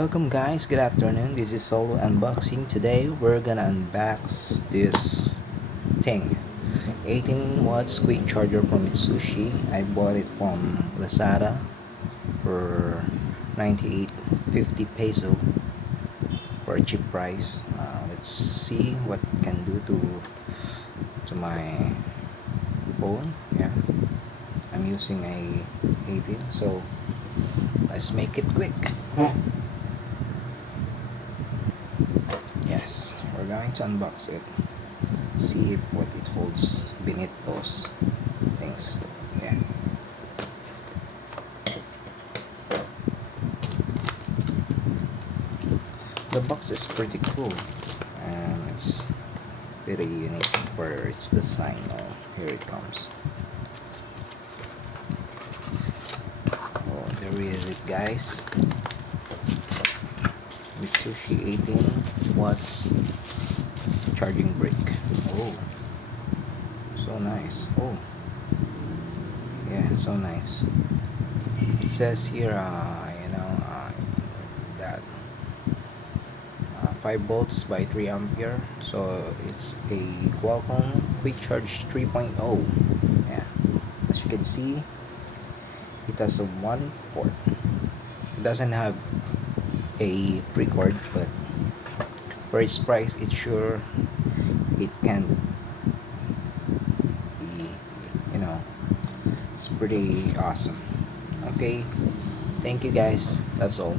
Welcome guys, good afternoon. This is Solo Unboxing. Today we're gonna unbox this thing. 18 watts quick charger from Mitsushi. I bought it from Lazada for 98.50 peso for a cheap price. Let's see what it can do to my phone. Yeah, I'm using a 18, so let's make it quick. Yes, we're going to unbox it, see what it holds beneath those things. Yeah, the box is pretty cool and it's very unique for its design. Oh, here it comes. Oh, there is it, guys. Mitsushi 18 watts charging brick. Oh, so nice. Oh, yeah, so nice. It says here that 5 volts by 3 ampere, so it's a Qualcomm quick charge 3.0. Yeah, as you can see, it has a 1 port. It doesn't have a pre-cord, but for its price, it's sure it can be, it's pretty awesome. Okay, thank you guys, that's all.